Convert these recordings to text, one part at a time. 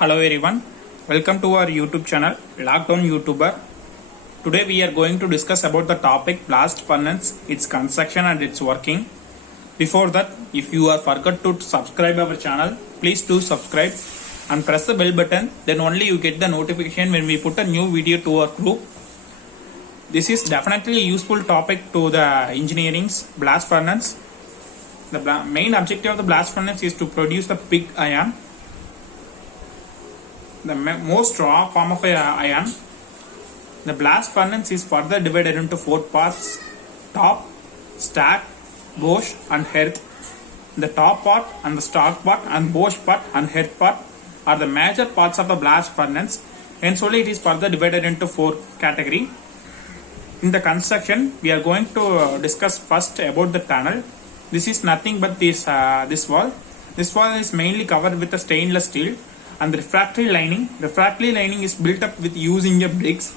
Hello everyone, welcome to our YouTube channel Lockdown YouTuber. Today we are going to discuss about the topic blast furnace, its construction and its working. Before that, if you are forgot to subscribe our channel, please do subscribe and press the bell button, then only you get the notification when we put a new video to our group. This is definitely a useful topic to the engineering's blast furnace. The main objective of the blast furnace is to produce the pig iron, the most raw form of iron. The blast furnace is further divided into four parts: top, stack, wash and hearth. The top part and the stack part and wash part and hearth part are the major parts of the blast furnace, hence only it is further divided into four categories. In the construction, we are going to discuss first about the tunnel. This is nothing but this wall. This wall is mainly covered with a stainless steel and the refractory lining. Refractory lining is built up with using a bricks.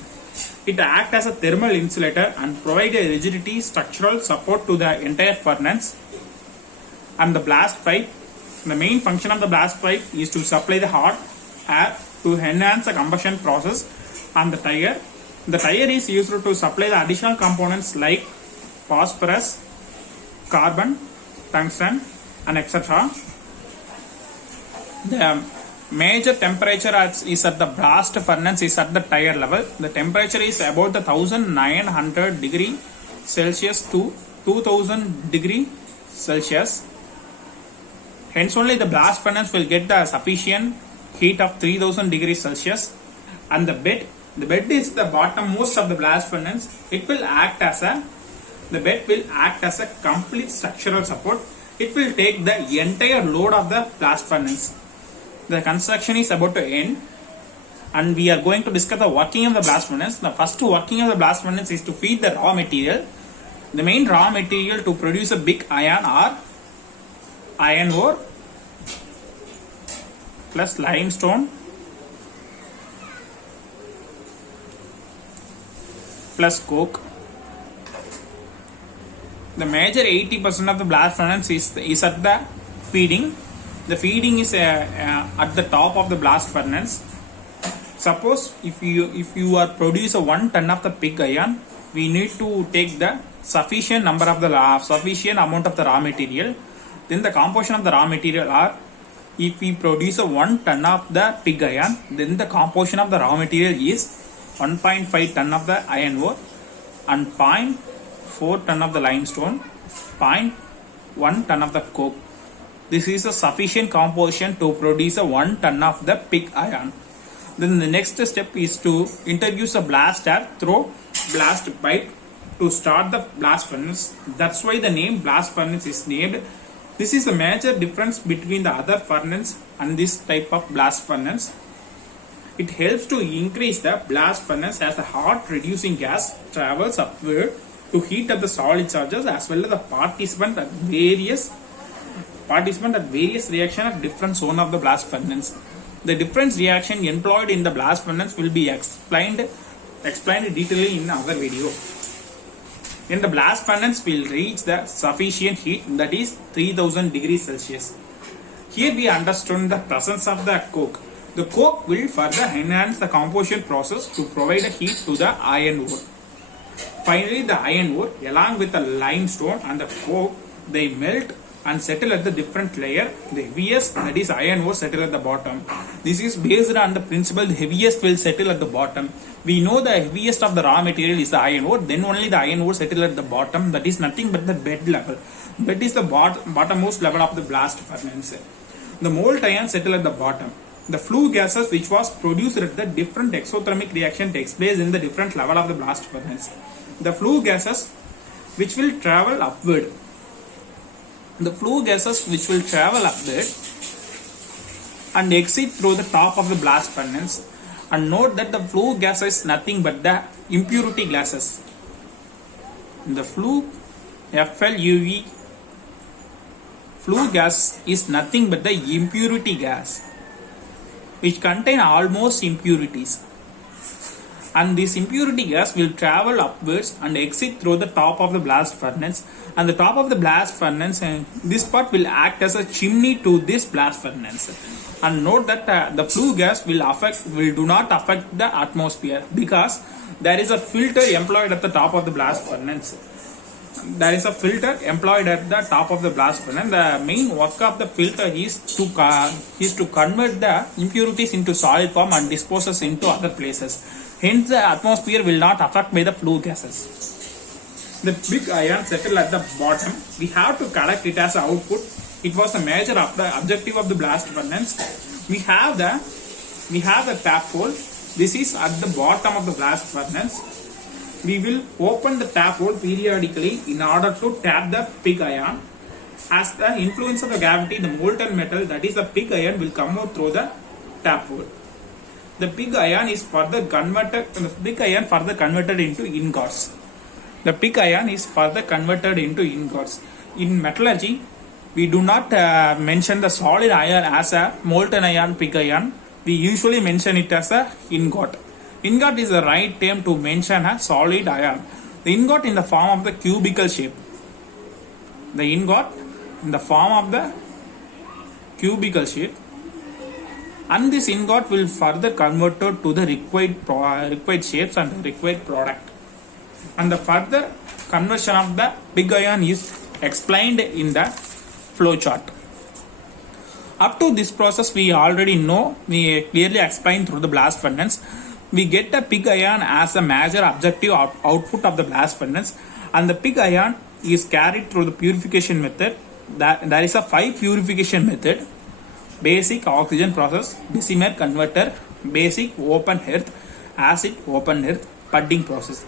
It acts as a thermal insulator and provide a rigidity structural support to the entire furnace. And the blast pipe. The main function of the blast pipe is to supply the hot air to enhance the combustion process. And the tire. The tire is used to supply the additional components like phosphorus, carbon, tungsten and etc. The major temperature is at the blast furnace is at the tire level. The temperature is about the 1900 degree Celsius to 2000 degree Celsius. Hence only the blast furnace will get the sufficient heat of 3000 degrees Celsius. And the bed is the bottom most of the blast furnace. The bed will act as a complete structural support. It will take the entire load of the blast furnace. The construction is about to end and we are going to discuss the working of the blast furnace. The first working of the blast furnace is to feed the raw material. The main raw material to produce a big iron are iron ore plus limestone plus coke. The major 80% of the blast furnace is at the feeding. The feeding is at the top of the blast furnace. Suppose if you are produce 1 ton of the pig iron, we need to take the sufficient amount of the raw material. Then the composition of the raw material are, if we produce 1 ton of the pig iron, then the composition of the raw material is 1.5 ton of the iron ore and 0.4 ton of the limestone, 0.1 ton of the coke. This is a sufficient composition to produce 1 ton of the pig iron. Then the next step is to introduce a blast air through blast pipe to start the blast furnace. That's why the name blast furnace is named. This is the major difference between the other furnace and this type of blast furnace. It helps to increase the blast furnace as the hot reducing gas travels upward to heat up the solid charges as well as the participant at various reaction at different zone of the blast furnace. The different reaction employed in the blast furnace will be explained detailedly in our video. In the blast furnace will reach the sufficient heat, that is 3000 degrees Celsius. Here we understand the presence of the coke. The coke will further enhance the composition process to provide a heat to the iron ore. Finally, the iron ore along with the limestone and the coke, they melt and settle at the different layer. The heaviest, that is iron ore, settle at the bottom. This is based on the principle the heaviest will settle at the bottom. We know the heaviest of the raw material is the iron ore, then only the iron ore settle at the bottom. That is nothing but the bed level. Bed is the bottommost level of the blast furnace. The molten iron settle at the bottom. The flue gases which was produced at the different exothermic reaction takes place in the different level of the blast furnace. The flue gases which will travel upward. The flue gases which will travel upward and exit through the top of the blast furnace. And note that the flue gas is nothing but the impurity gases. The flue gas is nothing but the impurity gas which contain almost impurities. and this impurity gas will travel upwards and exit through the top of the blast furnace, and the top of the blast furnace, this part will act as a chimney to this blast furnace. And note that the flue gas will do not affect the atmosphere, because there is a filter employed at the top of the blast furnace. There is a filter employed at the top of the blast furnace. The main work of the filter is to convert the impurities into solid form and disposes into other places. Hence, the atmosphere will not affect by the flue gases. The big iron settle at the bottom. We have to collect it as output. It was the major objective of the blast furnace. We have the tap hole. This is at the bottom of the blast furnace. We will open the tap hole periodically in order to tap the pig iron. As the influence of the gravity, the molten metal, that is the pig iron, will come out through the tap hole. The pig iron is further converted into ingots. The pig iron is further converted into ingots. In metallurgy, we do not mention the solid iron as a molten iron pig iron. We usually mention it as a ingot. Ingot is the right term to mention a solid iron. The ingot in the form of the cubical shape. The ingot in the form of the cubical shape. And this ingot will further converted to the required shapes and the required product. And the further conversion of the pig iron is explained in the flow chart. Up to this process, we already know, we clearly explained through the blast furnace. We get the pig iron as a major objective output of the blast furnace, and the pig iron is carried through the purification method. There is a 5 purification method: basic oxygen process, Bessemer converter, basic open hearth, acid open hearth, budding process.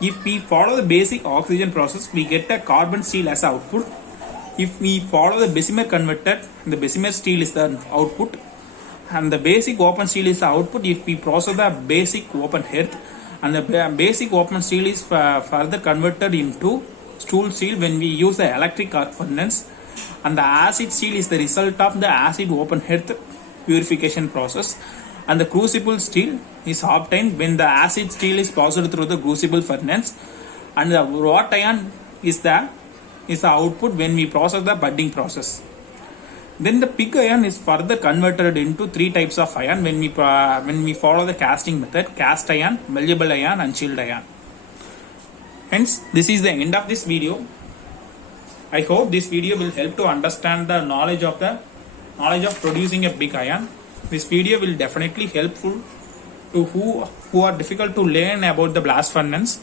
If we follow the basic oxygen process, we get a carbon steel as output. If we follow the Bessemer converter, the Bessemer steel is the output, and the basic open steel is the output. If we process the basic open hearth, and the basic open steel is further converted into stool steel when we use the electric arc furnace, and the acid steel is the result of the acid open hearth purification process, and the crucible steel is obtained when the acid steel is processed through the crucible furnace, and the wrought iron is the output when we process the budding process. Then the pig iron is further converted into 3 types of iron when we follow the casting method: cast iron, malleable iron, and chilled iron. Hence, this is the end of this video. I hope this video will help to understand the knowledge of producing a big iron. This video will definitely helpful to who are difficult to learn about the blast furnace.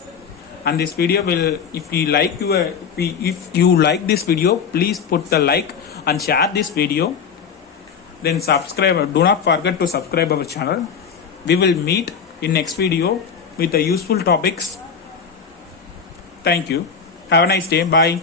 And this video will, if you like this video, please put the like and share this video. Then subscribe. Do not forget to subscribe our channel. We will meet in next video with the useful topics. Thank you. Have a nice day. Bye.